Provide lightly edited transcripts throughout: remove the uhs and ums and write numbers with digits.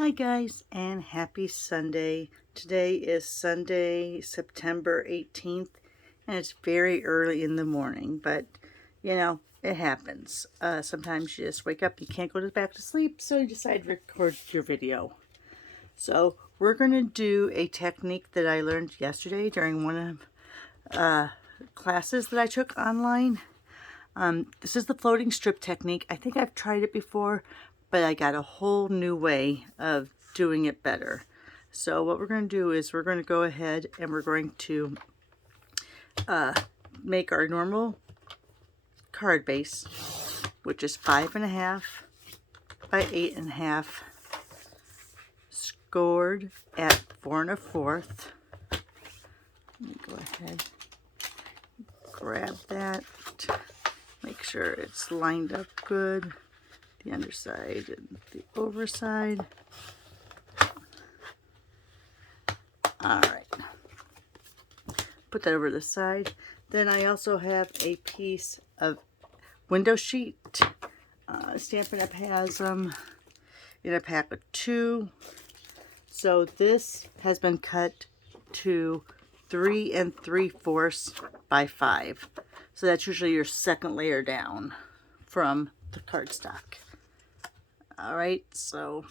Hi guys, and happy Sunday. Today is Sunday, September 18th, and it's very early in the morning, but it happens. Sometimes you just wake up, you can't go back to sleep, so you decide to record your video. So we're going to do a technique that I learned yesterday during one of classes that I took online. This is the floating strip technique. I think I've tried it before, but I got a whole new way of doing it better. So what we're going to do is we're going to go ahead and we're going to make our normal card base, which is 5.5 by 8.5, scored at 4 1/4. Let me go ahead, grab that, make sure it's lined up good, the underside and the overside. Alright, put that over the side. Then I also have a piece of window sheet. Stampin' Up! Has them in a pack of 2. So this has been cut to 3 3/4 by 5. So that's usually your second layer down from the cardstock. Alright, so,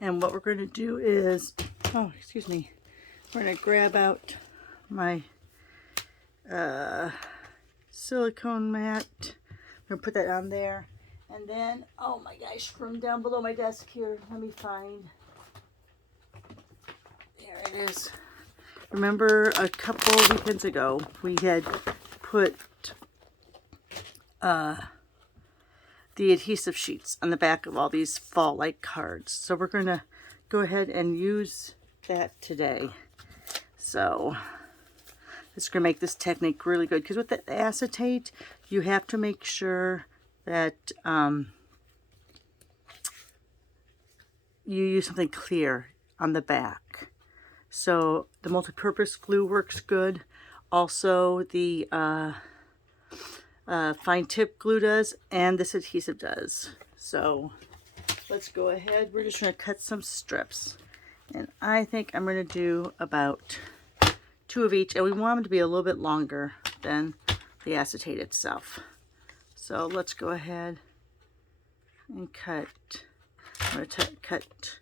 and what we're going to do is, we're going to grab out my silicone mat. I'm going to put that on there. And then, oh my gosh, from down below my desk here, let me find, there it is. Remember a couple weekends ago, we had put the adhesive sheets on the back of all these fall-like cards. So we're going to go ahead and use that today. So it's going to make this technique really good, because with the acetate, you have to make sure that you use something clear on the back. So the multi-purpose glue works good. Also the fine tip glue does, and this adhesive does. So let's go ahead. We're just going to cut some strips, and I think I'm going to do about 2 of each, and we want them to be a little bit longer than the acetate itself. So let's go ahead and cut. I'm going to cut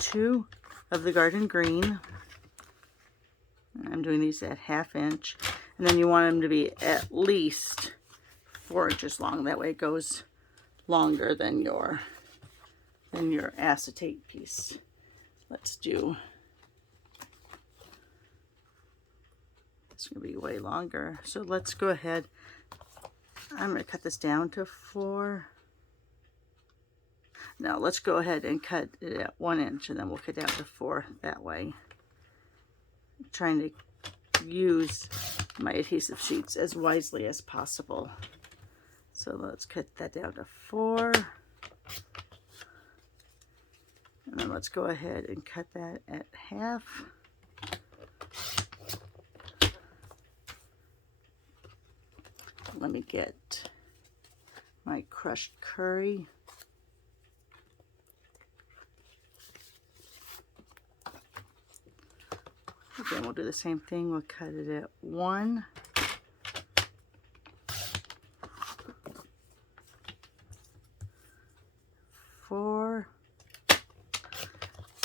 2 of the garden green. I'm doing these at 1/2 inch, and then you want them to be at least 4 inches long. That way it goes longer than your acetate piece. Let's do, it's going to be way longer. So let's go ahead. I'm going to cut this down to 4. Now let's go ahead and cut it at 1 inch, and then we'll cut down to 4 that way. I'm trying to use my adhesive sheets as wisely as possible. So let's cut that down to 4. And then let's go ahead and cut that at 1/2. Let me get my crushed curry. Again, we'll do the same thing. We'll cut it at 1.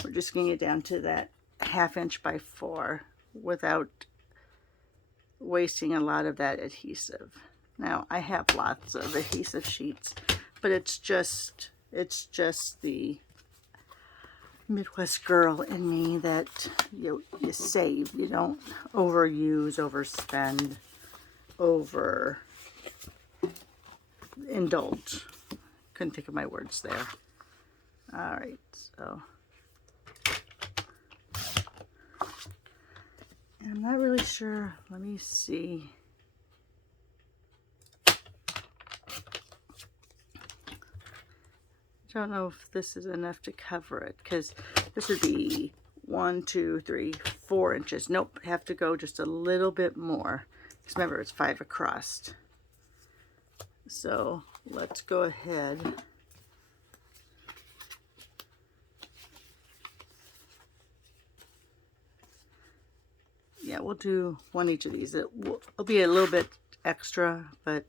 We're just getting it down to that 1/2 inch by 4 without wasting a lot of that adhesive. Now I have lots of adhesive sheets, but it's just the Midwest girl in me that you save. You don't overuse, overspend, indulge. Couldn't think of my words there. Alright, so I'm not really sure. Let me see. I don't know if this is enough to cover it, because this would be 1, 2, 3, 4 inches. Nope, have to go just a little bit more. Because remember, it's 5 across. So let's go ahead Yeah, we'll do one each of these. It'll be a little bit extra, but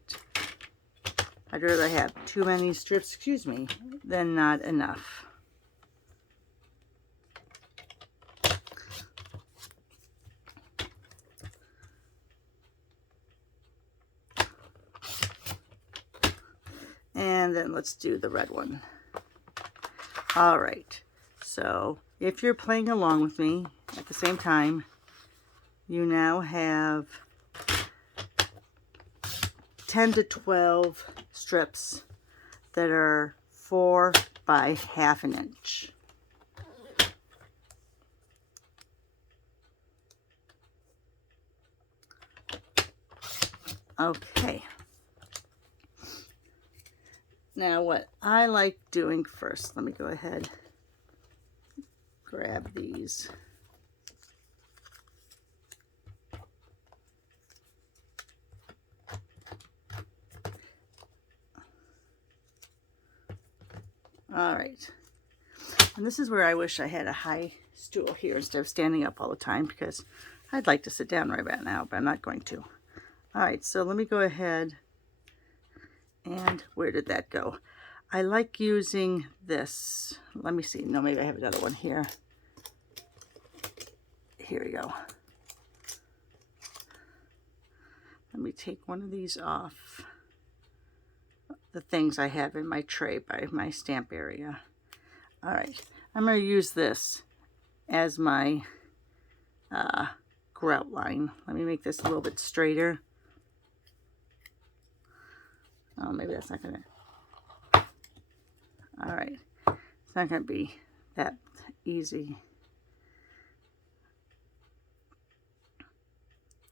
I'd rather have too many strips, excuse me, than not enough. And then let's do the red one. All right, so if you're playing along with me at the same time, you now have 10 to 12 strips that are 4 by ½ inch. Okay. Now what I like doing first, let me go ahead, grab these. All right. And this is where I wish I had a high stool here instead of standing up all the time, because I'd like to sit down right about now, but I'm not going to. All right, so let me go ahead. And where did that go? I like using this. Let me see. No, maybe I have another one here. Here we go. Let me take one of these off the things I have in my tray by my stamp area. All right, I'm going to use this as my grout line. Let me make this a little bit straighter. Oh, maybe that's not going to... All right, it's not going to be that easy.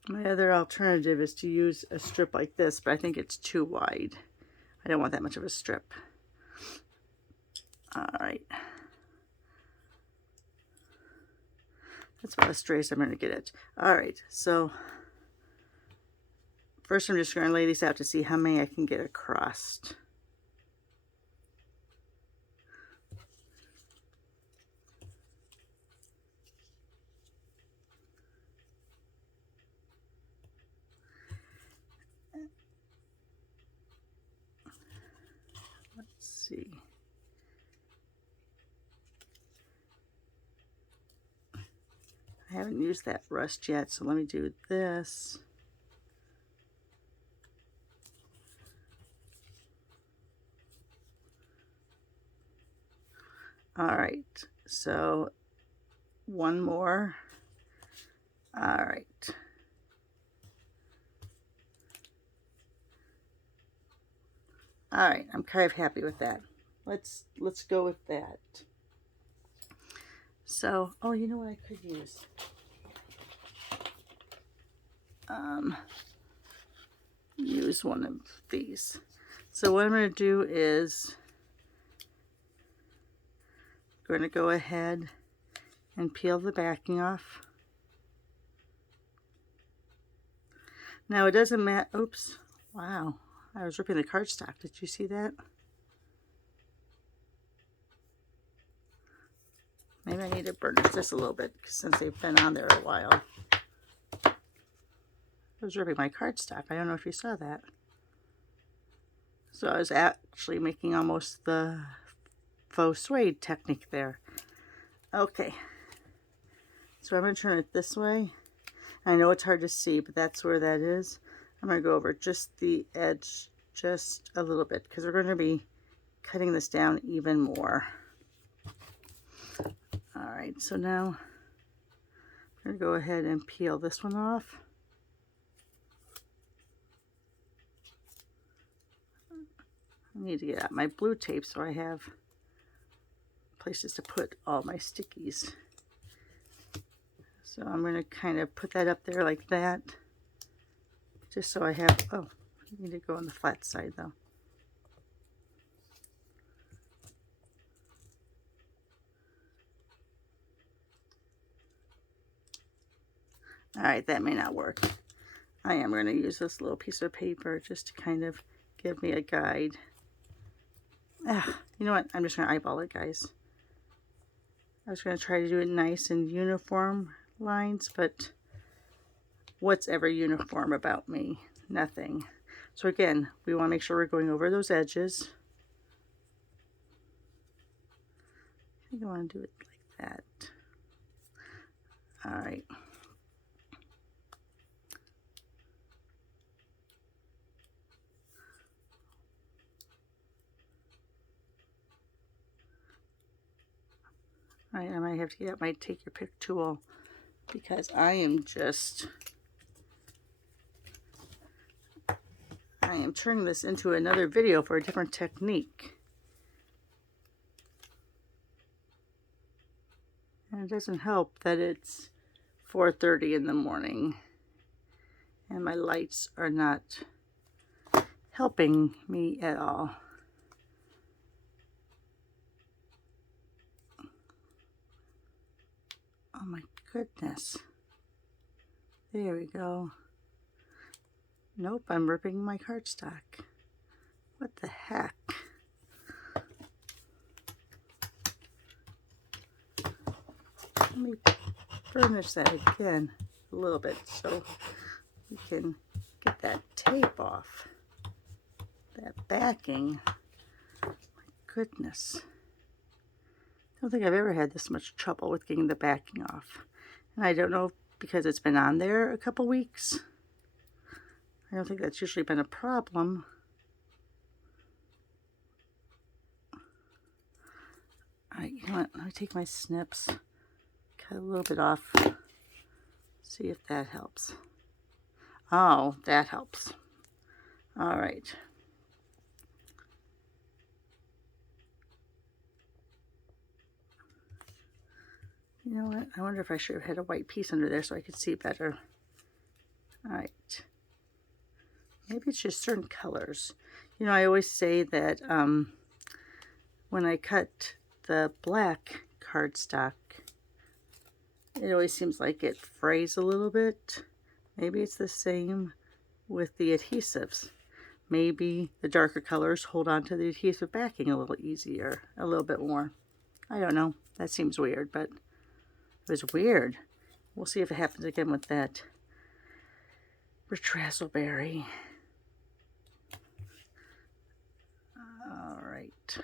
My other alternative is to use a strip like this, but I think it's too wide. I don't want that much of a strip. All right. That's about as straight as I'm going to get it. All right, so first I'm just going to lay these out to see how many I can get across. Let's see. I haven't used that rust yet, so let me do this. All right, so one more. All right. All right, I'm kind of happy with that. Let's go with that. So, oh, you know what I could use? Use one of these. So what I'm going to do is I'm going to go ahead and peel the backing off. Now it doesn't matter. Oops. Wow. I was ripping the cardstock. Did you see that? Maybe I need to burn it just a little bit since they've been on there a while. I was ripping my cardstock. I don't know if you saw that. So I was actually making almost the faux suede technique there. Okay. So I'm going to turn it this way. I know it's hard to see, but that's where that is. I'm going to go over just the edge just a little bit because we're going to be cutting this down even more. All right, so now I'm going to go ahead and peel this one off. I need to get out my blue tape so I have places to put all my stickies. So I'm going to kind of put that up there like that, just so I have, oh, I need to go on the flat side though. All right, that may not work. I am going to use this little piece of paper just to kind of give me a guide. You know what? I'm just going to eyeball it, guys. I was going to try to do it nice and uniform lines, but what's ever uniform about me? Nothing. So again, we want to make sure we're going over those edges. I think I want to do it like that. All right. All right, I might have to get out my take your pick tool because I am turning this into another video for a different technique. And it doesn't help that it's 4:30 in the morning and my lights are not helping me at all. Oh my goodness. There we go. Nope, I'm ripping my cardstock. What the heck? Let me burnish that again a little bit so we can get that tape off. That backing. My goodness. I don't think I've ever had this much trouble with getting the backing off. And I don't know because it's been on there a couple weeks. I don't think that's usually been a problem. Alright, you know what? Let me take my snips, cut a little bit off, see if that helps. Oh, that helps. Alright. You know what? I wonder if I should have had a white piece under there so I could see better. Alright. Maybe it's just certain colors. You know, I always say that when I cut the black cardstock, it always seems like it frays a little bit. Maybe it's the same with the adhesives. Maybe the darker colors hold on to the adhesive backing a little easier, a little bit more. I don't know. That seems weird, but it was weird. We'll see if it happens again with that Razzleberry. All right.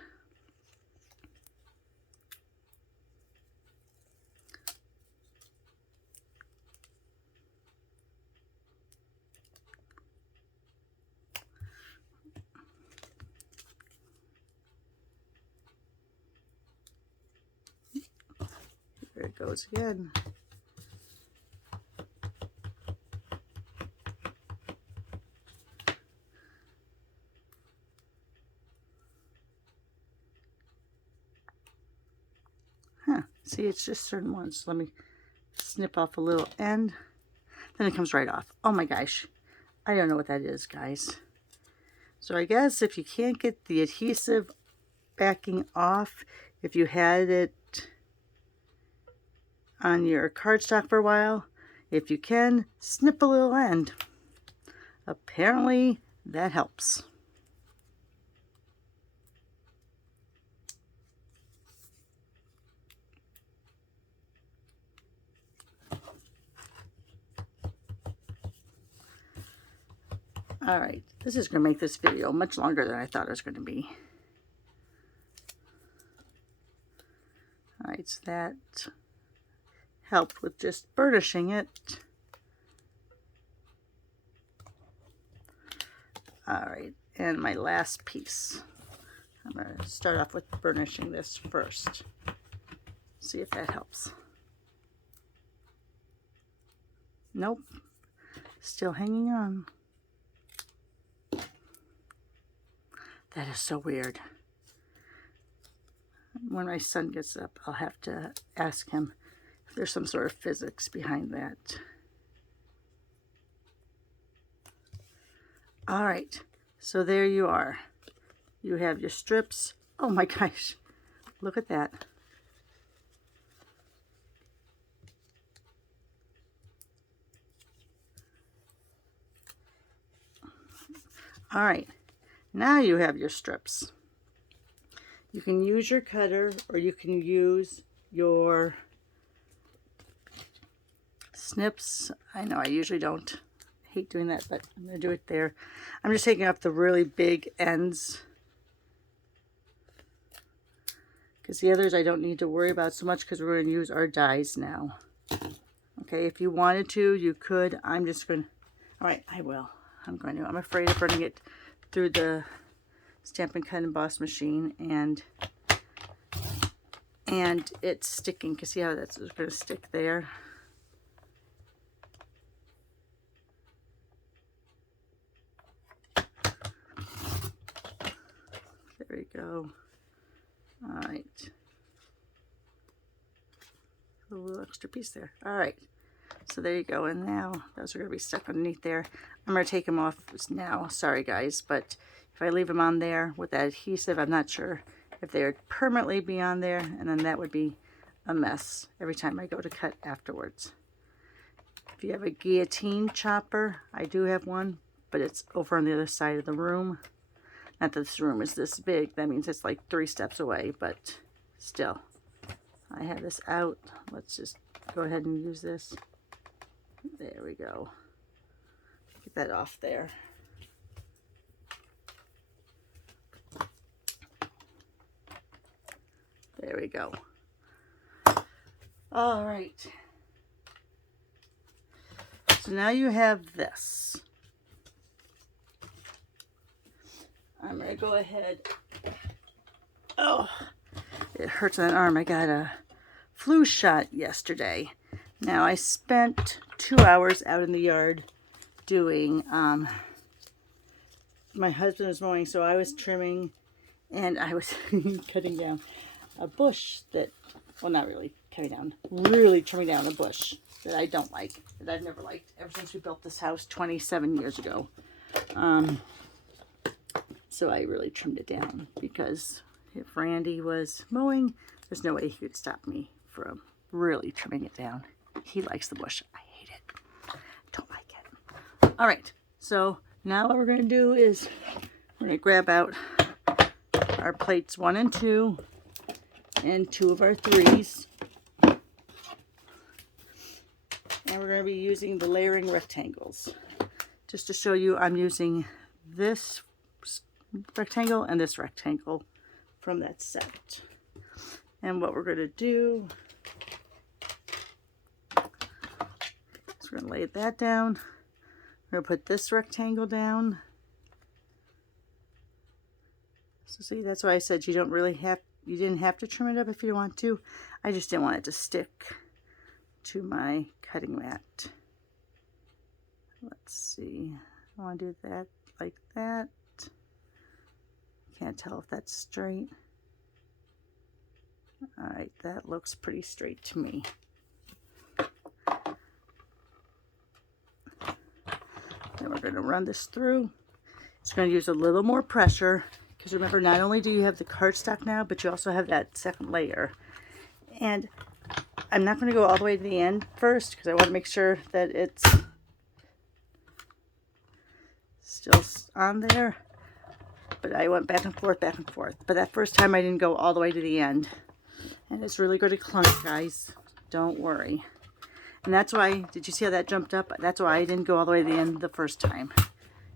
There it goes again. Huh. See, it's just certain ones. Let me snip off a little end. Then it comes right off. Oh my gosh. I don't know what that is, guys. So I guess if you can't get the adhesive backing off, if you had it on your cardstock for a while, if you can, snip a little end. Apparently that helps. Alright, this is going to make this video much longer than I thought it was going to be. Alright, so that helped with just burnishing it. Alright, and my last piece. I'm going to start off with burnishing this first. See if that helps. Nope, still hanging on. That is so weird. When my son gets up, I'll have to ask him if there's some sort of physics behind that. All right, so there you are. You have your strips. Oh my gosh, look at that. All right, now you have your strips. You can use your cutter or you can use your snips. I know I usually don't hate doing that, but I'm going to do it there. I'm just taking off the really big ends, because the others I don't need to worry about so much because we're going to use our dies now. Okay, if you wanted to, you could. I'm just going to, all right, I will. I'm afraid of running it through the Stampin' Cut and Emboss machine and it's sticking. Because see how that's going to stick there? There we go. All right. A little extra piece there. All right. So there you go. And now those are going to be stuck underneath there. I'm going to take them off now. Sorry, guys. But if I leave them on there with that adhesive, I'm not sure if they would permanently be on there. And then that would be a mess every time I go to cut afterwards. If you have a guillotine chopper, I do have one, but it's over on the other side of the room. Not that this room is this big. That means it's like 3 steps away, but still. I have this out. Let's just go ahead and use this. There we go. Get that off there. There we go. All right. So now you have this. I'm going to go ahead. Oh, it hurts on that arm. I got a flu shot yesterday. Now I spent 2 hours out in the yard doing, my husband was mowing, so I was trimming and I was cutting down a bush that, well, not really cutting down, really trimming down a bush that I don't like, that I've never liked ever since we built this house 27 years ago. So I really trimmed it down because if Randy was mowing, there's no way he could stop me from really trimming it down. He likes the bush. I hate it. Don't like it. All right. So now what we're going to do is we're going to grab out our plates 1 and 2 and 2 of our 3s. And we're going to be using the layering rectangles. Just to show you, I'm using this rectangle and this rectangle from that set. And what we're going to do is we're going to lay that down. We're going to put this rectangle down. So see, that's why I said you didn't have to trim it up if you don't want to. I just didn't want it to stick to my cutting mat. Let's see. I want to do that like that. Can't tell if that's straight. All right, that looks pretty straight to me. Then we're going to run this through. It's going to use a little more pressure because remember, not only do you have the cardstock now, but you also have that second layer. And I'm not going to go all the way to the end first because I want to make sure that it's still on there. But I went back and forth, back and forth. But that first time I didn't go all the way to the end. And it's really going to clunk, guys. Don't worry. And that's why, did you see how that jumped up? That's why I didn't go all the way to the end the first time.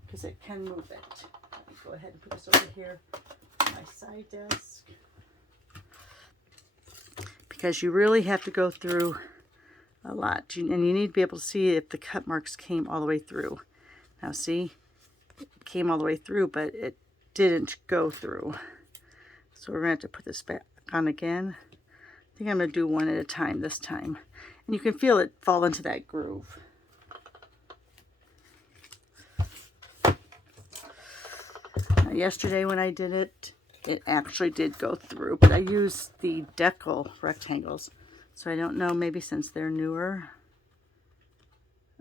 Because it can move it. Let me go ahead and put this over here on my side desk. Because you really have to go through a lot. And you need to be able to see if the cut marks came all the way through. Now see, it came all the way through, but it didn't go through. So we're going to have to put this back on again. I think I'm going to do one at a time this time. And you can feel it fall into that groove. Now, yesterday when I did it, it actually did go through, but I used the decal rectangles. So I don't know, maybe since they're newer.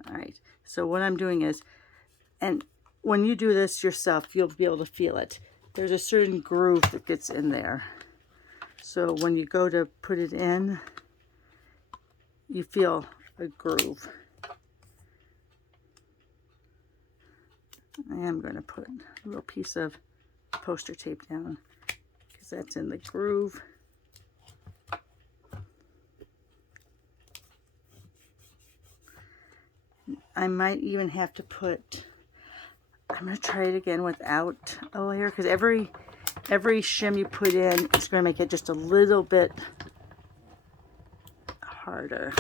All right, so what I'm doing is, and when you do this yourself, you'll be able to feel it. There's a certain groove that gets in there. So when you go to put it in, you feel a groove. I am going to put a little piece of poster tape down because that's in the groove. I might even have to put, I'm going to try it again without a layer, because every shim you put in is going to make it just a little bit harder.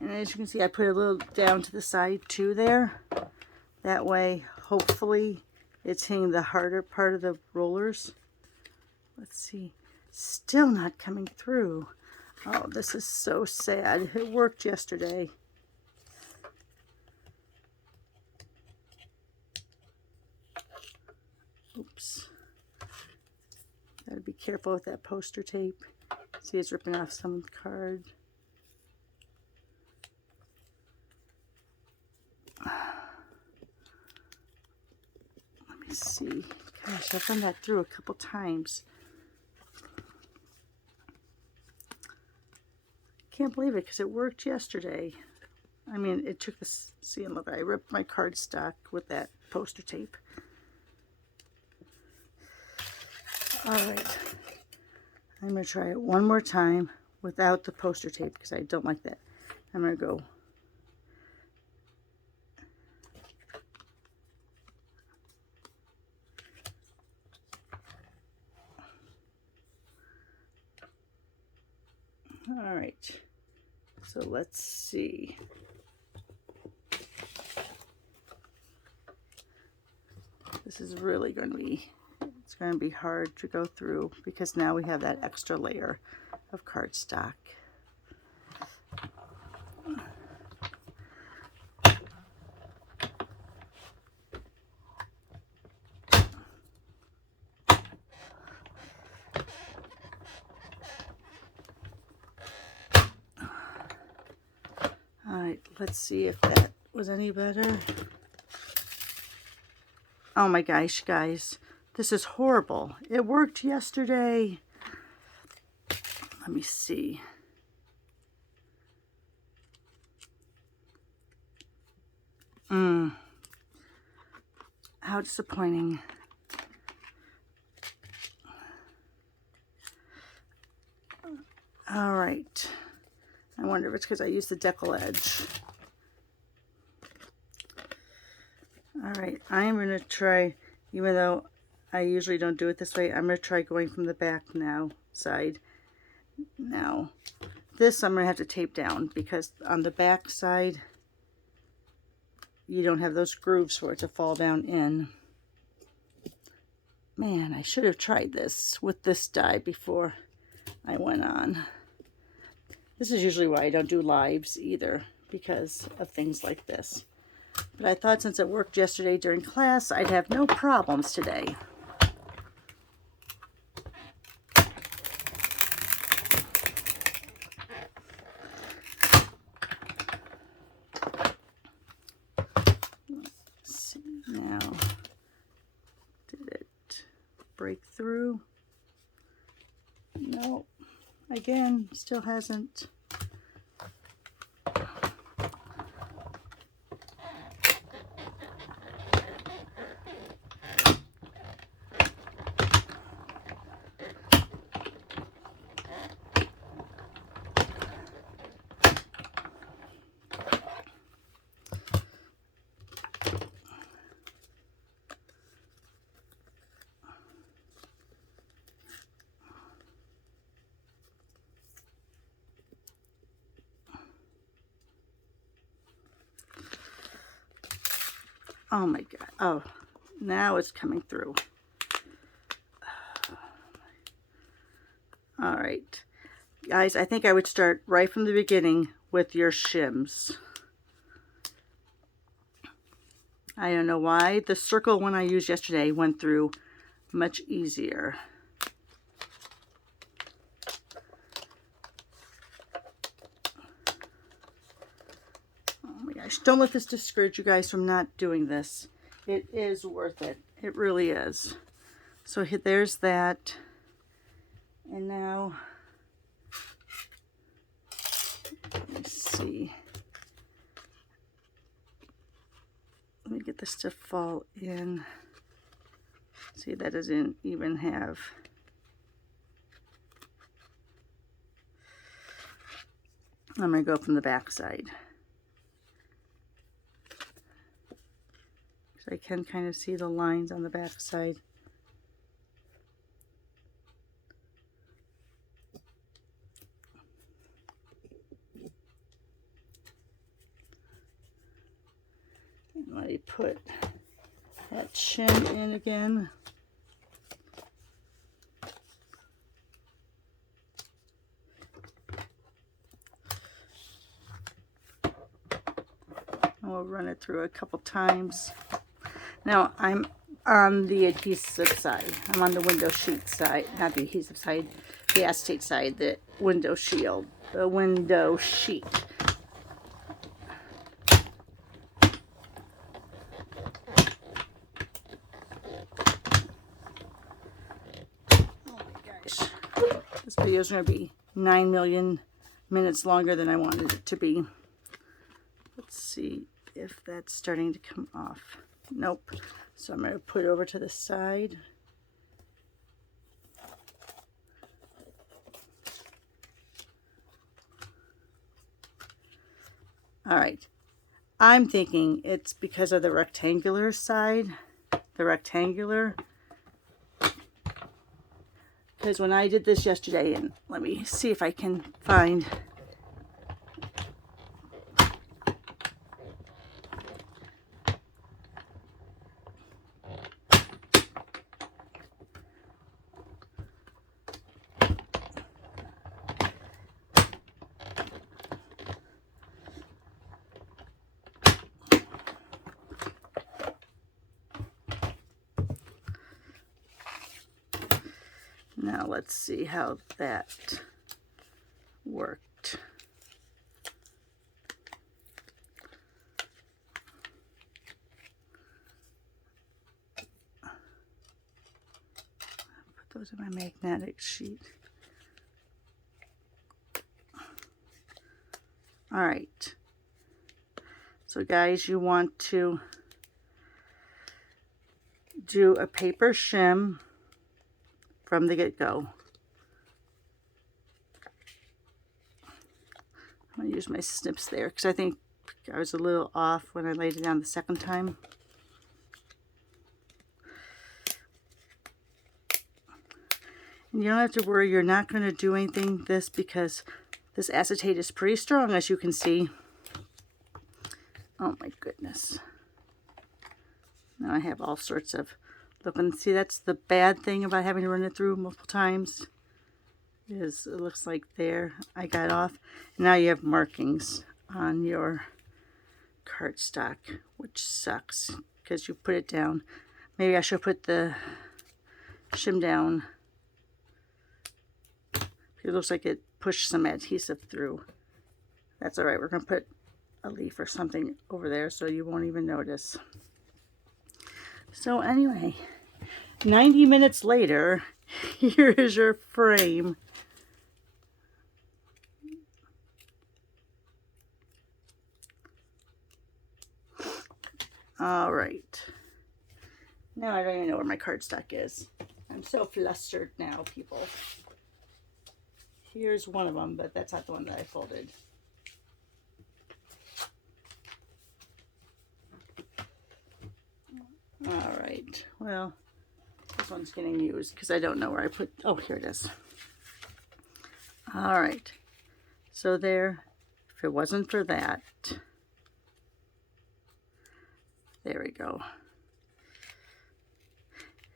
And as you can see, I put a little down to the side too there. That way, hopefully, it's hitting the harder part of the rollers. Let's see. Still not coming through. Oh, this is so sad. It worked yesterday. Oops. Gotta be careful with that poster tape. See, it's ripping off some card. Let me see. Gosh, I've done that through a couple times. Can't believe it, because it worked yesterday. I mean, it took this. See, look, I ripped my cardstock with that poster tape. All right. I'm going to try it one more time without the poster tape, because I don't like that. I'm going to go. All right, so let's see. This is really going to be, it's going to be hard to go through, because now we have that extra layer of cardstock. Alright, let's see if that was any better. Oh my gosh, guys. This is horrible. It worked yesterday. Let me see. How disappointing. Alright. I wonder if it's because I used the decal edge. Alright, I'm going to try, even though I usually don't do it this way, I'm going to try going from the back side. Now, this I'm going to have to tape down, because on the back side, you don't have those grooves for it to fall down in. Man, I should have tried this with this die before I went on. This is usually why I don't do lives either, because of things like this. But I thought since it worked yesterday during class, I'd have no problems today. Let's see now. Did it break through? No. Again, still hasn't. Oh my God. Oh, now it's coming through. All right. Guys, I think I would start right from the beginning with your shims. I don't know why. The circle one I used yesterday went through much easier. Don't let this discourage you guys from not doing this. It is worth it. It really is. So there's that. And now, let's see. Let me get this to fall in. See, that doesn't even have... I'm going to go from the back side. So I can kind of see the lines on the back side. And let me put that shim in again. We'll run it through a couple times. Now I'm on the adhesive side. I'm on the window sheet side, not the adhesive side, the acetate side, the window shield, the window sheet. Oh my gosh. This video is going to be 9 million minutes longer than I wanted it to be. Let's see if that's starting to come off. Nope. So I'm going to put it over to the side. All right. I'm thinking it's because of the rectangular side. The rectangular. Because when I did this yesterday, and let me see if I can find... Now let's see how that worked. Put those in my magnetic sheet. All right. So guys, you want to do a paper shim from the get-go. I'm going to use my snips there because I think I was a little off when I laid it down the second time. And you don't have to worry, you're not going to do anything this because this acetate is pretty strong, as you can see. Oh my goodness. Now I have all sorts of... Look, and see, that's the bad thing about having to run it through multiple times. Is it looks like there I got off. Now you have markings on your cardstock, which sucks because you put it down. Maybe I should put the shim down. It looks like it pushed some adhesive through. That's all right. We're going to put a leaf or something over there so you won't even notice. So anyway, 90 minutes later, here is your frame. All right. Now I don't even know where my cardstock is. I'm so flustered now, people. Here's one of them, but that's not the one that I folded. All right, well, this one's getting used because I don't know where I put, oh, here it is. All right, so there, if it wasn't for that, there we go.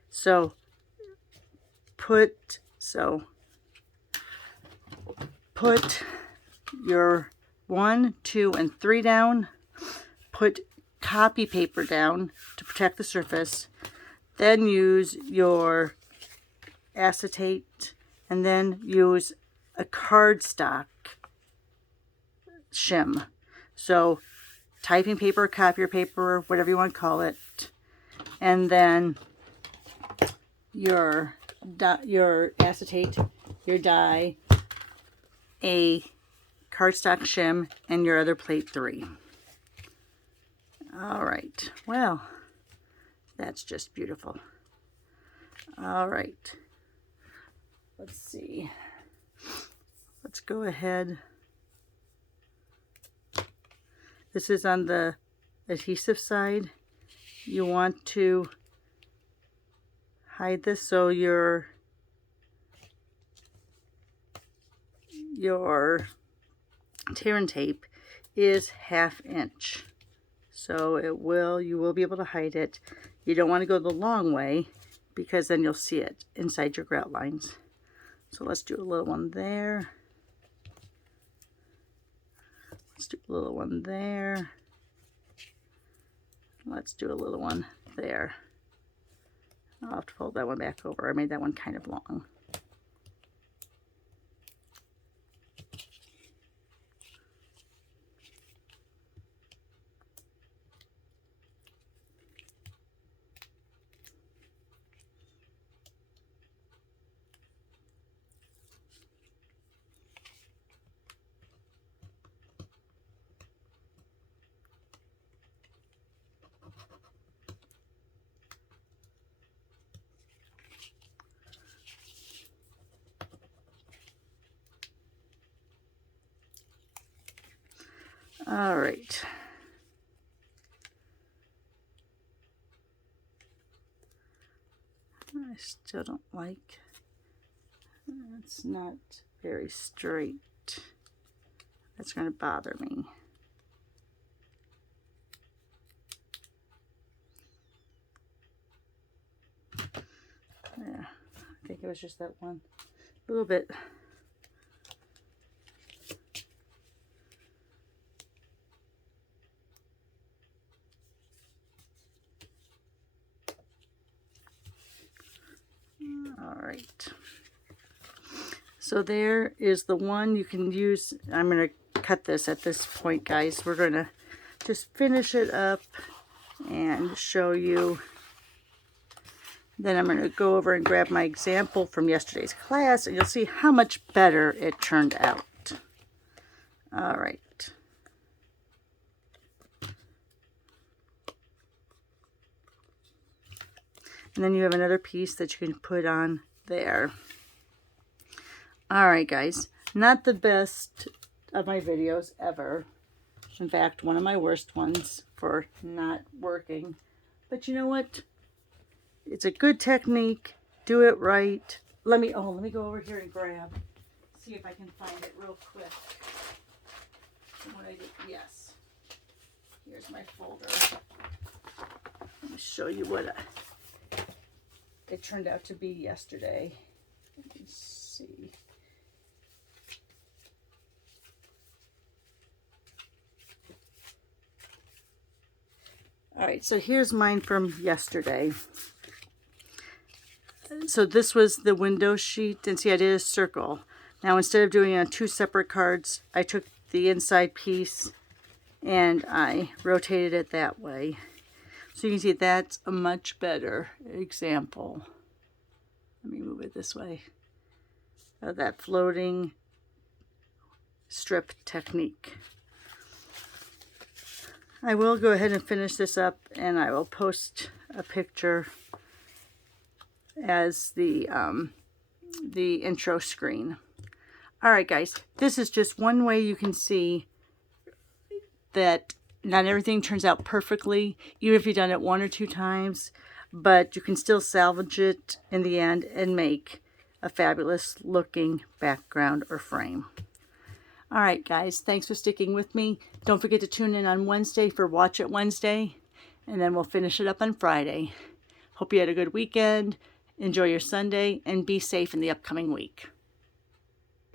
So, put your 1, 2, and 3 down, put copy paper down to protect the surface, then use your acetate, and then use a cardstock shim. So typing paper, copier paper, whatever you want to call it, and then your acetate, your die, a cardstock shim, and your other plate 3. All right, well, that's just beautiful. All right. Let's see. Let's go ahead. This is on the adhesive side. You want to hide this so your tear and tape is 1/2 inch. So you will be able to hide it. You don't want to go the long way because then you'll see it inside your grout lines. So let's do a little one there. Let's do a little one there. Let's do a little one there. I'll have to fold that one back over. I made that one kind of long. All right. I still don't like, it's not very straight. That's going to bother me. Yeah, I think it was just that one little bit. All right. So there is the one you can use. I'm going to cut this at this point, guys. We're going to just finish it up and show you. Then I'm going to go over and grab my example from yesterday's class, and you'll see how much better it turned out. All right. And then you have another piece that you can put on there. All right, guys. Not the best of my videos ever. In fact, one of my worst ones for not working. But you know what? It's a good technique. Do it right. Let me go over here and grab. See if I can find it real quick. What I did. Yes. Here's my folder. Let me show you what it turned out to be yesterday. Let me see. All right, so here's mine from yesterday. So this was the window sheet, and see I did a circle. Now instead of doing it on 2 separate cards, I took the inside piece and I rotated it that way. So you can see that's a much better example. Let me move it this way. Of that floating strip technique. I will go ahead and finish this up, and I will post a picture as the intro screen. All right, guys, this is just one way you can see that not everything turns out perfectly, even if you've done it 1 or 2 times, but you can still salvage it in the end and make a fabulous looking background or frame. All right, guys, thanks for sticking with me. Don't forget to tune in on Wednesday for Watch It Wednesday, and then we'll finish it up on Friday. Hope you had a good weekend. Enjoy your Sunday, and be safe in the upcoming week.